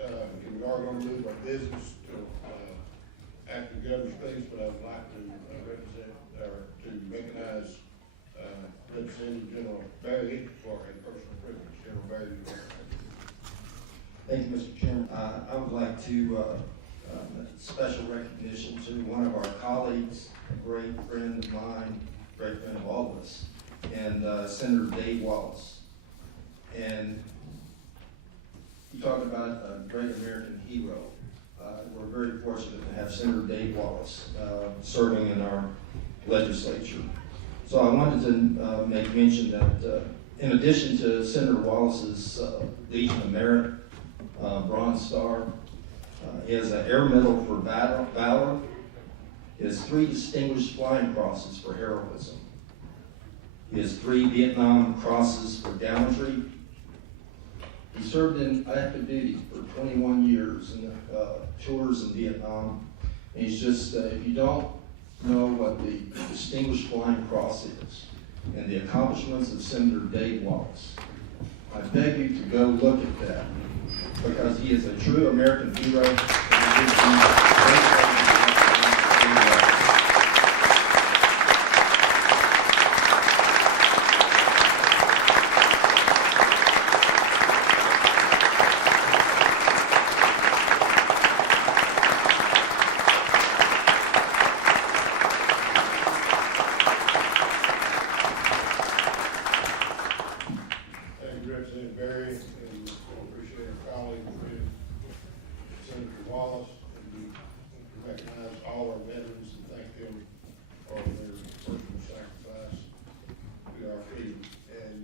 we are going to move our business to after the governor's speech, but I would like to recognize Representative General Barry for a personal privilege. General Barry. Thank you, Mr. Chairman. I would like to special recognition to one of our colleagues, a great friend of mine, great friend of all of us, and Senator Dave Wallace. And you talked about a great American hero. We're very fortunate to have Senator Dave Wallace serving in our legislature. So I wanted to make mention that in addition to Senator Wallace's Legion of Merit Bronze Star, he has an Air Medal for Valor. He has 3 Distinguished Flying Crosses for heroism. He has 3 Vietnam Crosses for gallantry. He served in active duty for 21 years in tours in Vietnam. And he's just, if you don't know what the Distinguished Flying Cross is and the accomplishments of Senator Dave Wallace, I beg you to go look at that, because he is a true American hero. Representative Barry, and appreciate our colleague, Senator Wallace, and we recognize all our veterans and thank them for their personal sacrifice to our freedom. And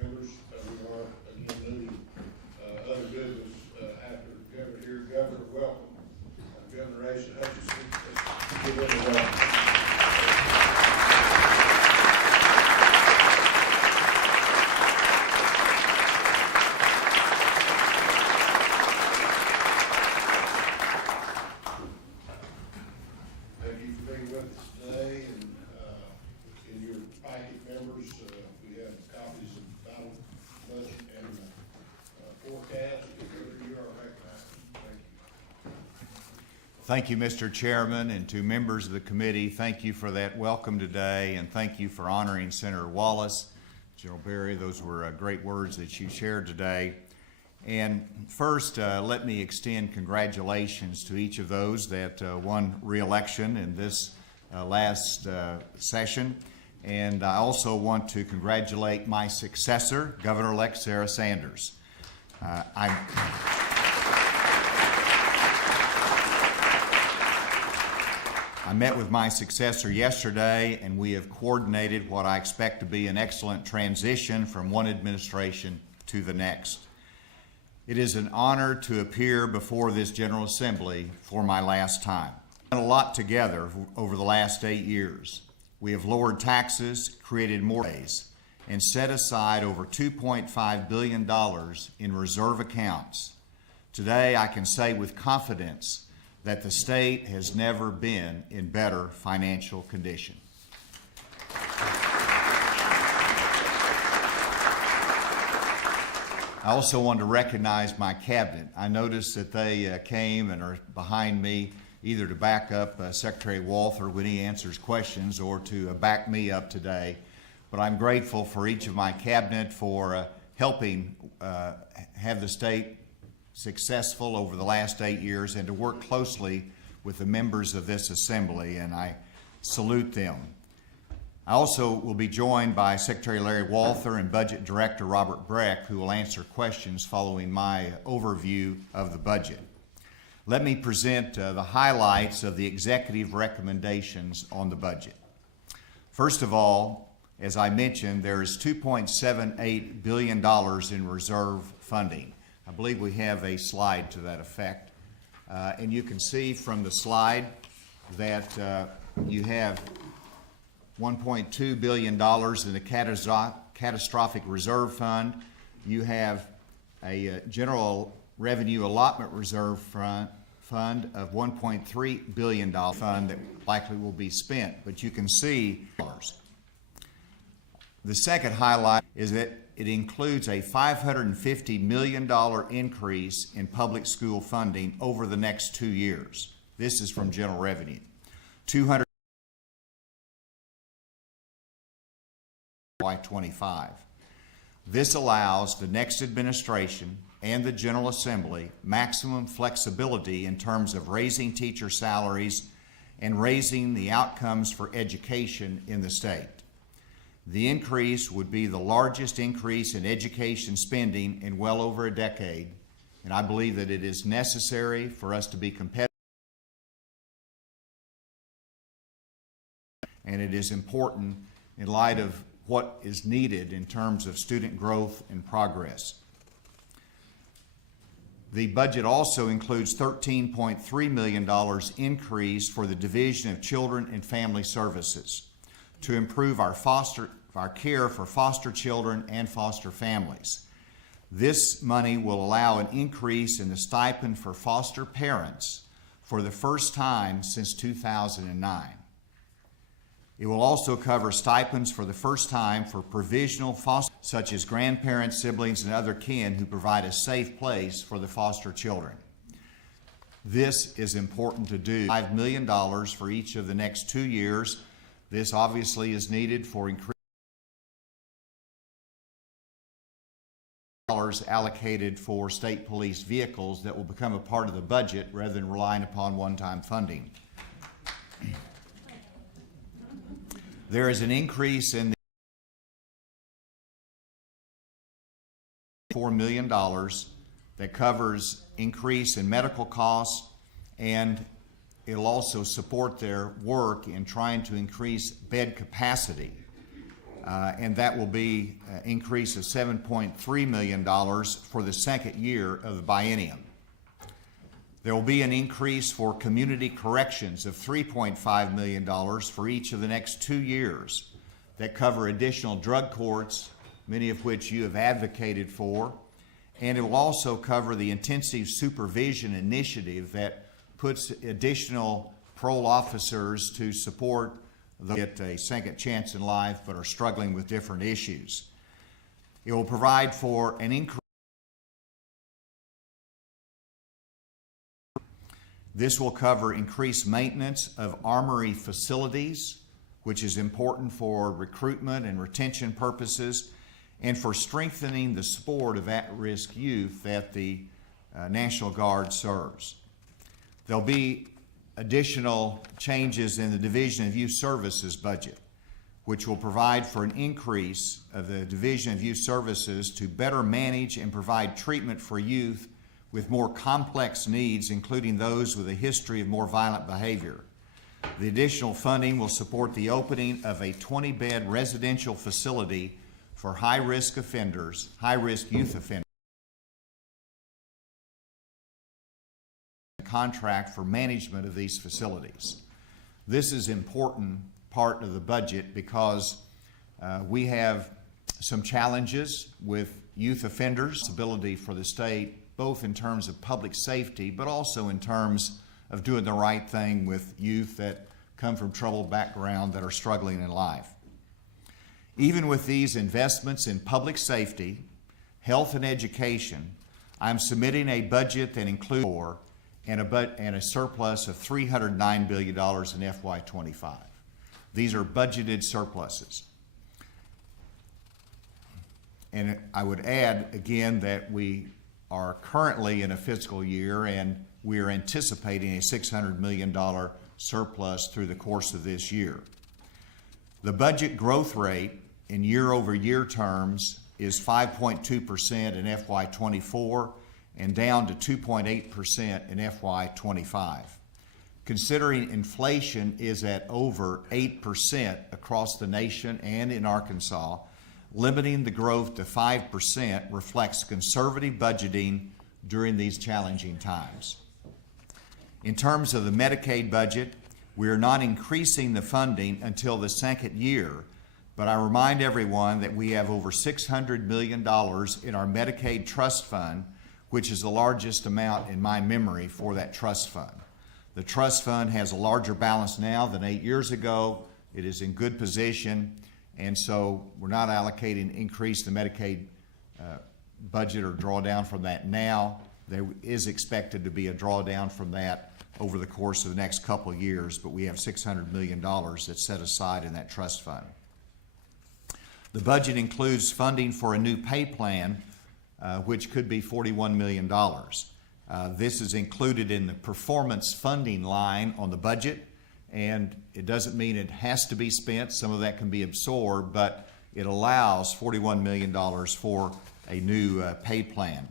members, we are again moving other business after Governor here. Governor, welcome. Governor Asa Hutchinson, let's give him a welcome. We have copies of the battle budget and forecast. You are recognized. Thank you. Thank you, Mr. Chairman, and to members of the committee, thank you for that welcome today, and thank you for honoring Senator Wallace. General Barry, those were great words that you shared today. And first, let me extend congratulations to each of those that won re-election in this last session. And I also want to congratulate my successor, Governor-elect Sarah Sanders. I met with my successor yesterday, and we have coordinated what I expect to be an excellent transition from one administration to the next. It is an honor to appear before this General Assembly for my last time. We've done a lot together over the last 8 years. We have lowered taxes, created more ways, and set aside over $2.5 billion in reserve accounts. Today, I can say with confidence that the state has never been in better financial condition. I also want to recognize my cabinet. I noticed that they came and are behind me, either to back up Secretary Walther when he answers questions or to back me up today. But I'm grateful for each of my cabinet for helping have the state successful over the last 8 years and to work closely with the members of this assembly, and I salute them. I also will be joined by Secretary Larry Walther and Budget Director Robert Breck, who will answer questions following my overview of the budget. Let me present the highlights of the executive recommendations on the budget. First of all, as I mentioned, there is $2.78 billion in reserve funding. I believe we have a slide to that effect. And you can see from the slide that you have $1.2 billion in the catastrophic reserve fund. You have a general revenue allotment reserve fund of $1.3 billion fund that likely will be spent, but you can see The second highlight is that it includes a $550 million increase in public school funding over the next 2 years. This is from general revenue. $225. This allows the next administration and the General Assembly maximum flexibility in terms of raising teacher salaries and raising the outcomes for education in the state. The increase would be the largest increase in education spending in well over a decade, and I believe that it is necessary for us to be competitive, and it is important in light of what is needed in terms of student growth and progress. The budget also includes $13.3 million increase for the Division of Children and Family Services to improve our care for foster children and foster families. This money will allow an increase in the stipend for foster parents for the first time since 2009. It will also cover stipends for the first time for provisional foster, such as grandparents, siblings, and other kin who provide a safe place for the foster children. This is important to do. $5 million for each of the next 2 years. This obviously is needed for increased dollars allocated for state police vehicles that will become a part of the budget rather than relying upon one-time funding. There is an increase in the $4 million that covers increase in medical costs, and it'll also support their work in trying to increase bed capacity. And that will be an increase of $7.3 million for the second year of the biennium. There will be an increase for community corrections of $3.5 million for each of the next 2 years that cover additional drug courts, many of which you have advocated for, and it will also cover the intensive supervision initiative that puts additional parole officers to support those who get a second chance in life but are struggling with different issues. It will provide for an increase. This will cover increased maintenance of armory facilities, which is important for recruitment and retention purposes, and for strengthening the support of at-risk youth that the National Guard serves. There'll be additional changes in the Division of Youth Services budget, which will provide for an increase of the Division of Youth Services to better manage and provide treatment for youth with more complex needs, including those with a history of more violent behavior. The additional funding will support the opening of a 20-bed residential facility for high-risk offenders, high-risk youth offenders. Contract for management of these facilities. This is an important part of the budget because we have some challenges with youth offenders, ability for the state, both in terms of public safety, but also in terms of doing the right thing with youth that come from troubled background that are struggling in life. Even with these investments in public safety, health, and education, I'm submitting a budget that includes and a surplus of $309 billion in FY25. These are budgeted surpluses. And I would add again that we are currently in a fiscal year and we are anticipating a $600 million surplus through the course of this year. The budget growth rate in year-over-year terms is 5.2% in FY24 and down to 2.8% in FY25. Considering inflation is at over 8% across the nation and in Arkansas, limiting the growth to 5% reflects conservative budgeting during these challenging times. In terms of the Medicaid budget, we are not increasing the funding until the second year, but I remind everyone that we have over $600 million in our Medicaid trust fund, which is the largest amount in my memory for that trust fund. The trust fund has a larger balance now than 8 years ago. It is in good position, And so we're not allocating increase the Medicaid budget or drawdown from that now. There is expected to be a drawdown from that over the course of the next couple of years, but we have $600 million that's set aside in that trust fund. The budget includes funding for a new pay plan, which could be $41 million. This is included in the performance funding line on the budget, and it doesn't mean it has to be spent. Some of that can be absorbed, but it allows $41 million for a new pay plan.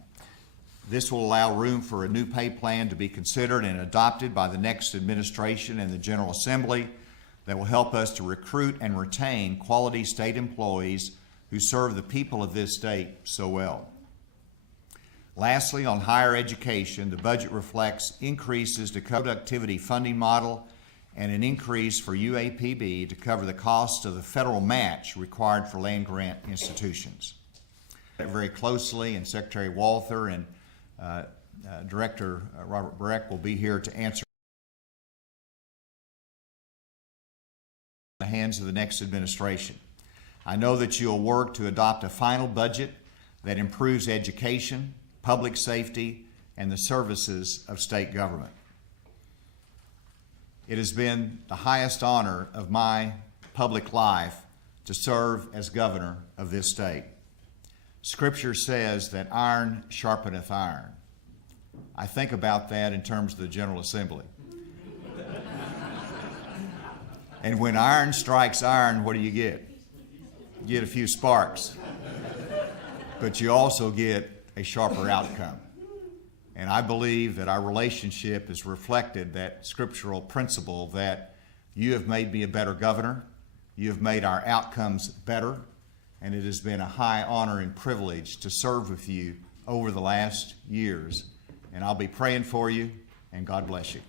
This will allow room for a new pay plan to be considered and adopted by the next administration and the General Assembly that will help us to recruit and retain quality state employees who serve the people of this state so well. Lastly, on higher education, the budget reflects increases to productivity funding model and an increase for UAPB to cover the cost of the federal match required for land-grant institutions. Very closely, and Secretary Walther and Director Robert Breck will be here to answer in the hands of the next administration. I know that you'll work to adopt a final budget that improves education, public safety, and the services of state government. It has been the highest honor of my public life to serve as governor of this state. Scripture says that iron sharpeneth iron. I think about that in terms of the General Assembly. And when iron strikes iron, what do you get? You get a few sparks. But you also get a sharper outcome. And I believe that our relationship has reflected that scriptural principle that you have made me a better governor, you have made our outcomes better, and it has been a high honor and privilege to serve with you over the last years. And I'll be praying for you, and God bless you.